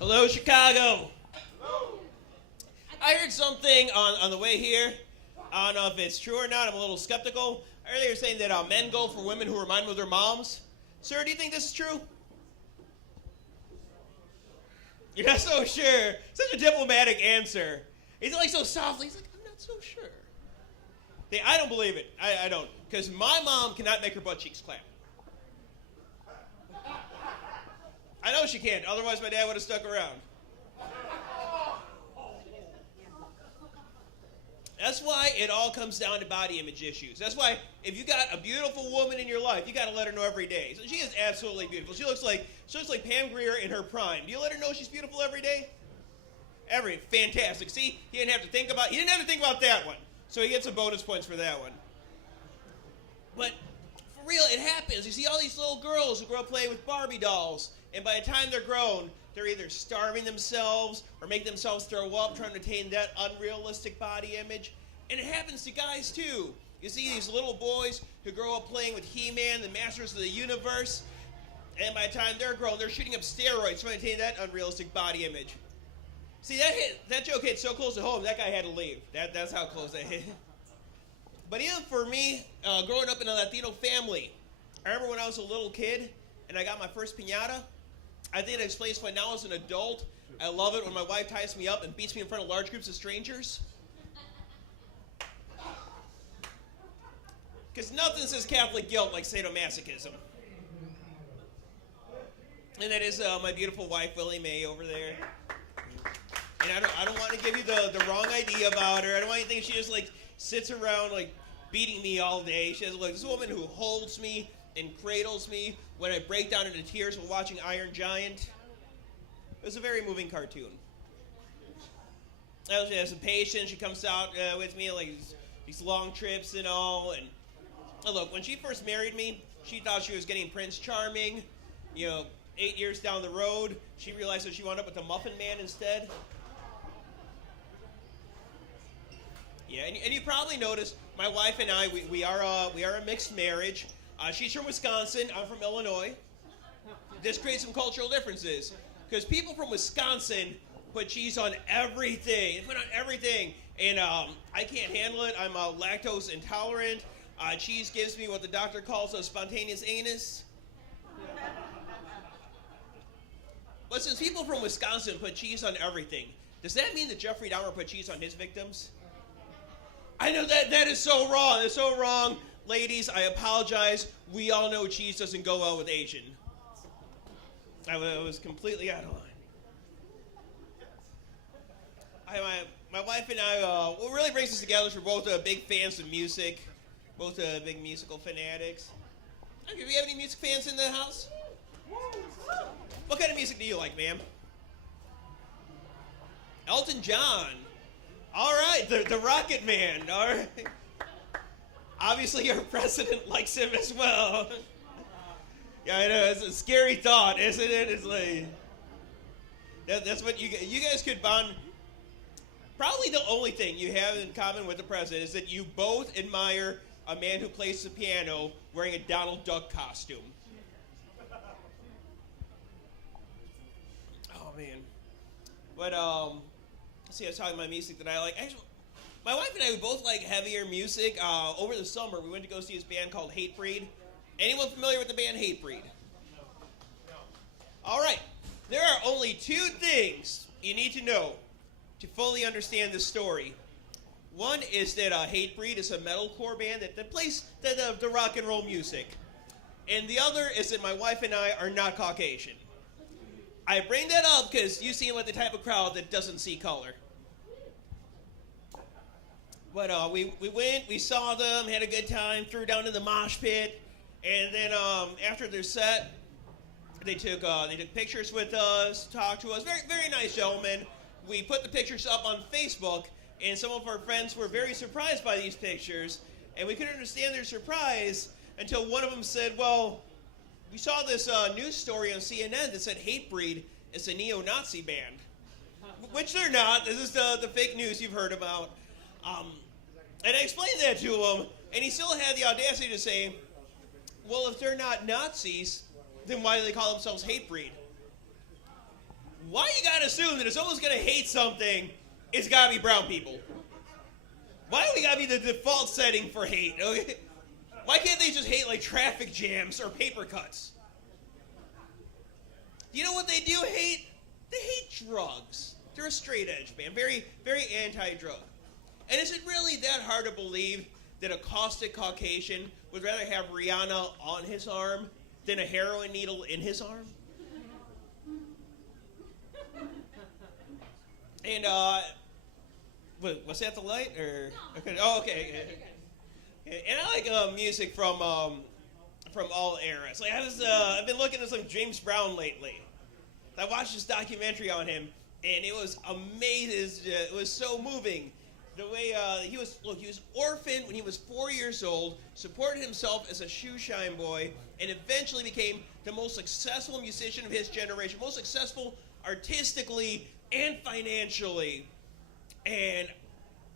Hello, Chicago. I heard something on the way here. I don't know if it's true or not. I'm a little skeptical. I heard they were saying that men go for women who remind them of their moms. Sir, do you think this is true? You're not so sure. Such a diplomatic answer. He's like so softly. He's like, I'm not so sure. I don't believe it. I don't. Because my mom cannot make her butt cheeks clap. I know she can't. Otherwise, my dad would have stuck around. That's why it all comes down to body image issues. That's why if you got a beautiful woman in your life, you got to let her know every day. So she is absolutely beautiful. She looks like Pam Grier in her prime. Do you let her know she's beautiful every day? Fantastic. See, he didn't have to think about that one. So he gets some bonus points for that one. But for real, it happens. You see all these little girls who grow up playing with Barbie dolls, and by the time they're grown, they're either starving themselves or make themselves throw up trying to attain that unrealistic body image. And it happens to guys too. You see these little boys who grow up playing with He-Man, the Masters of the Universe, and by the time they're grown, they're shooting up steroids trying to attain that unrealistic body image. See, that joke hit so close to home, that guy had to leave. That's how close that hit. But even for me, growing up in a Latino family, I remember when I was a little kid and I got my first piñata. I think it explains why now as an adult, I love it when my wife ties me up and beats me in front of large groups of strangers. Because nothing says Catholic guilt like sadomasochism. And that is my beautiful wife, Willie Mae, over there. And I don't want to give you the wrong idea about her. I don't want you to think she just like sits around like beating me all day. She has like this woman who holds me and cradles me when I break down into tears while watching Iron Giant. It was a very moving cartoon. She has some patience. She comes out with me like these long trips and all. And look, when she first married me, she thought she was getting Prince Charming. 8 years down the road, she realized that she wound up with the Muffin Man instead. Yeah, and you probably noticed my wife and I, we are a mixed marriage. She's from Wisconsin. I'm from Illinois. This creates some cultural differences because people from Wisconsin put cheese on everything. They put on everything, and I can't handle it. I'm lactose intolerant. Cheese gives me what the doctor calls a spontaneous anus. But since people from Wisconsin put cheese on everything, does that mean that Jeffrey Dahmer put cheese on his victims? I know that is so wrong. It's so wrong. Ladies, I apologize. We all know cheese doesn't go well with Asian. I was completely out of line. My wife and I, what really brings us together is we're both big fans of music, both big musical fanatics. Do we have any music fans in the house? What kind of music do you like, ma'am? Elton John. All right, the Rocket Man. All right. Obviously, your president likes him as well. Yeah, I know. It's a scary thought, isn't it? It's like that's what you guys could bond. Probably the only thing you have in common with the president is that you both admire a man who plays the piano wearing a Donald Duck costume. Oh man. But see, I was talking about music that I like. Actually, my wife and I, we both like heavier music. Over the summer, we went to go see this band called Hatebreed. Anyone familiar with the band Hatebreed? No. All right. There are only two things you need to know to fully understand this story. One is that Hatebreed is a metalcore band that plays the rock and roll music. And the other is that my wife and I are not Caucasian. I bring that up because you seem like the type of crowd that doesn't see color. But we went, we saw them, had a good time, threw down in the mosh pit, and then after their set, they took pictures with us, talked to us. Very, very nice gentlemen. We put the pictures up on Facebook, and some of our friends were very surprised by these pictures, and we couldn't understand their surprise until one of them said, well, we saw this news story on CNN that said Hatebreed is a neo-Nazi band. Which they're not. This is the fake news you've heard about. And I explained that to him, and he still had the audacity to say, well, if they're not Nazis, then why do they call themselves Hatebreed? Why you gotta assume that if someone's gonna hate something, it's gotta be brown people? Why do we gotta be the default setting for hate? Okay? Why can't they just hate like traffic jams or paper cuts? You know what they do hate? They hate drugs. They're a straight edge band, very, very anti-drug. And is it really that hard to believe that a caustic Caucasian would rather have Rihanna on his arm than a heroin needle in his arm? And was that the light or? Okay. Oh, okay. And I like music from all eras. Like I've been looking at some James Brown lately. I watched this documentary on him, and it was amazing. It was so moving. The way he was orphaned when he was 4 years old, supported himself as a shoe shine boy, and eventually became the most successful musician of his generation, most successful artistically and financially. And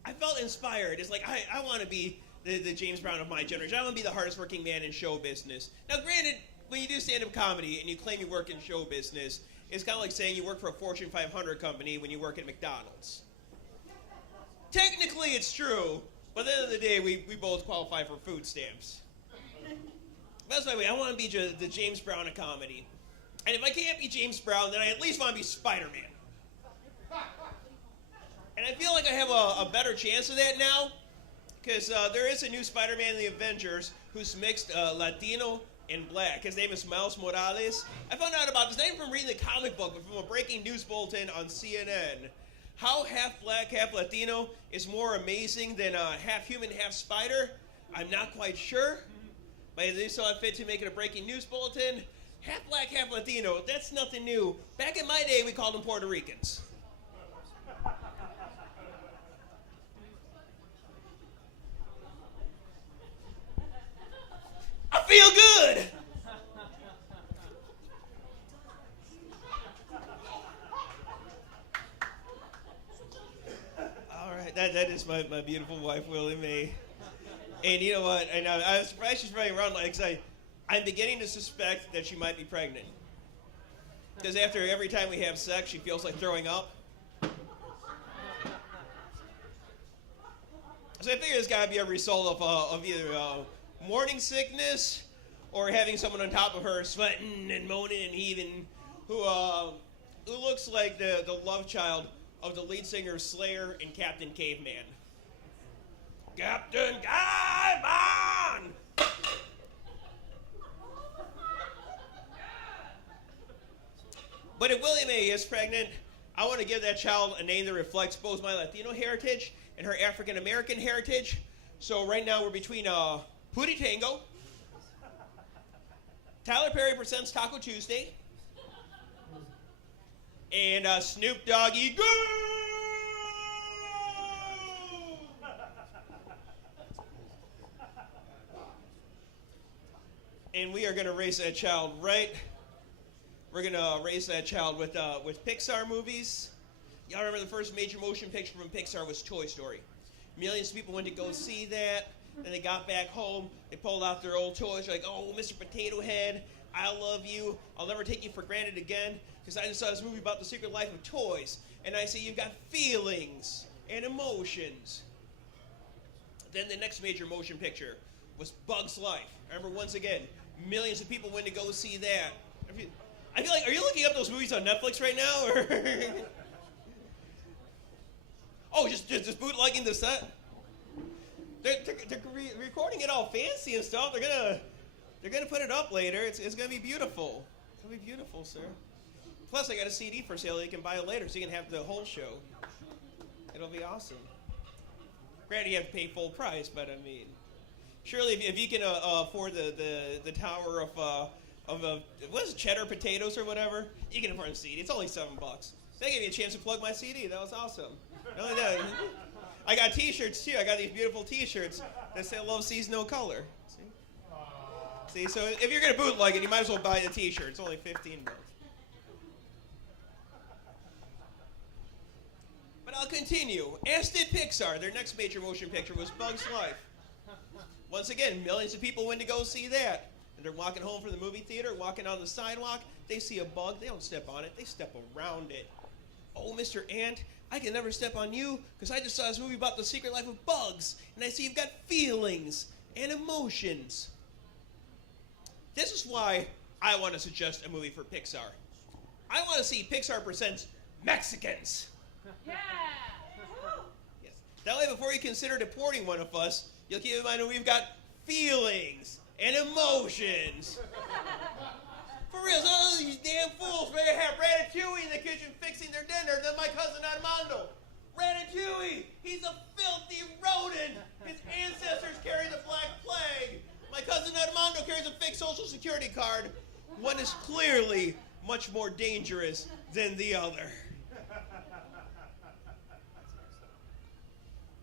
I felt inspired. It's like, I want to be the James Brown of my generation. I want to be the hardest working man in show business. Now, granted, when you do stand-up comedy and you claim you work in show business, it's kind of like saying you work for a Fortune 500 company when you work at McDonald's. Technically, it's true, but at the end of the day, we both qualify for food stamps. That's my way. I want to be the James Brown of comedy. And if I can't be James Brown, then I at least want to be Spider-Man. And I feel like I have a better chance of that now, because there is a new Spider-Man in the Avengers who's mixed Latino and black. His name is Miles Morales. I found out about this not even from reading the comic book, but from a breaking news bulletin on CNN. How half black, half Latino is more amazing than half human, half spider, I'm not quite sure. But they saw it fit to make it a breaking news bulletin. Half black, half Latino, that's nothing new. Back in my day, we called them Puerto Ricans. I feel good! All right, that is my beautiful wife, Willie Mae. And you know what? And I was surprised she's running around like, because I'm beginning to suspect that she might be pregnant. Because after every time we have sex, she feels like throwing up. So I figure it's got to be a result of either morning sickness or having someone on top of her sweating and moaning and heaving, who looks like the love child of the lead singer of Slayer and Captain Caveman. Captain Caveman! But if Willie Mae is pregnant, I want to give that child a name that reflects both my Latino heritage and her African American heritage. So right now we're between Pootie Tango, Tyler Perry presents Taco Tuesday, and Snoop Doggy Go! And we are going to raise that child right. We're going to raise that child with Pixar movies. Y'all remember the first major motion picture from Pixar was Toy Story. Millions of people went to go see that. Then they got back home. They pulled out their old toys. Like, oh, Mr. Potato Head, I love you. I'll never take you for granted again. Because I just saw this movie about the secret life of toys. And I say, you've got feelings and emotions. Then the next major motion picture was Bug's Life. Remember, once again, millions of people went to go see that. I feel like, are you looking up those movies on Netflix right now? Or oh, just bootlegging the set? They're recording it all fancy and stuff. They're gonna put it up later. It's gonna be beautiful. It's gonna be beautiful, sir. Plus, I got a CD for sale that you can buy it later, so you can have the whole show. It'll be awesome. Granted, you have to pay full price, but I mean, surely if you can afford the tower of what is it, cheddar potatoes or whatever, you can afford a CD. It's only $7. They gave me a chance to plug my CD. That was awesome. Not only that, I got T-shirts too. I got these beautiful T-shirts that say "Love Sees No Color." See, so if you're gonna bootleg it, you might as well buy the T-shirt. It's only $15. But I'll continue. As did Pixar. Their next major motion picture was Bug's Life. Once again, millions of people went to go see that. And they're walking home from the movie theater, walking on the sidewalk. They see a bug, they don't step on it, they step around it. Oh, Mr. Ant, I can never step on you because I just saw this movie about the secret life of bugs, and I see you've got feelings and emotions. This is why I want to suggest a movie for Pixar. I want to see Pixar presents Mexicans. Yeah! Yes. That way, before you consider deporting one of us, you'll keep in mind that we've got feelings and emotions. For real, some of these damn fools ready to have Ratatouille in the kitchen fixing their dinner, then my cousin Armando. Ratatouille, he's a filthy rodent. His ancestors carry the Black Plague. My cousin Armando carries a fake Social Security card. One is clearly much more dangerous than the other.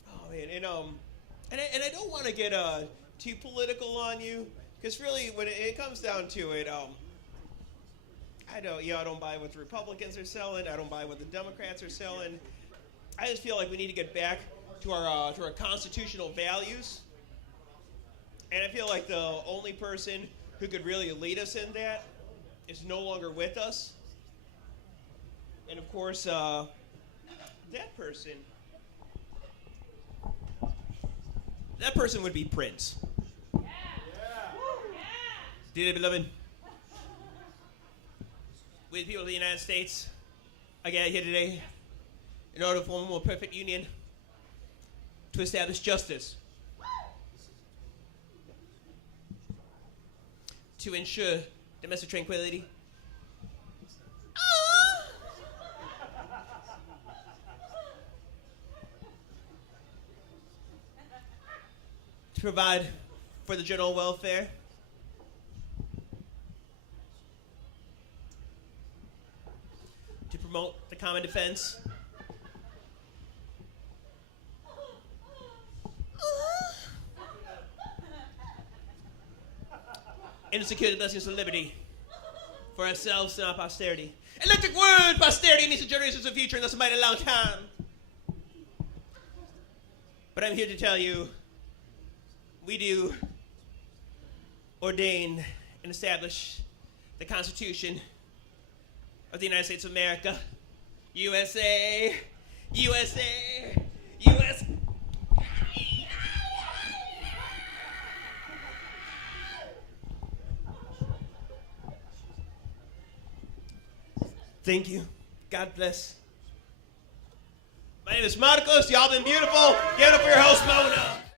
Oh man, and I don't want to get too political on you, because really, when it comes down to it, I don't buy what the Republicans are selling. I don't buy what the Democrats are selling. I just feel like we need to get back to our constitutional values. And I feel like the only person who could really lead us in that is no longer with us. And of course, that person would be Prince. Yeah! Dearly beloved, we the people of the United States, I gather here today in order to form a more perfect union to establish justice, to ensure domestic tranquility, to provide for the general welfare, to promote the common defense, and to secure the blessings of liberty for ourselves and our posterity. Electric word, posterity means the generations of the future, and that's a mighty long time. But I'm here to tell you, we do ordain and establish the Constitution of the United States of America. USA, USA, USA. Thank you. God bless. My name is Marcos. Y'all been beautiful. Give it up for your host, Mona.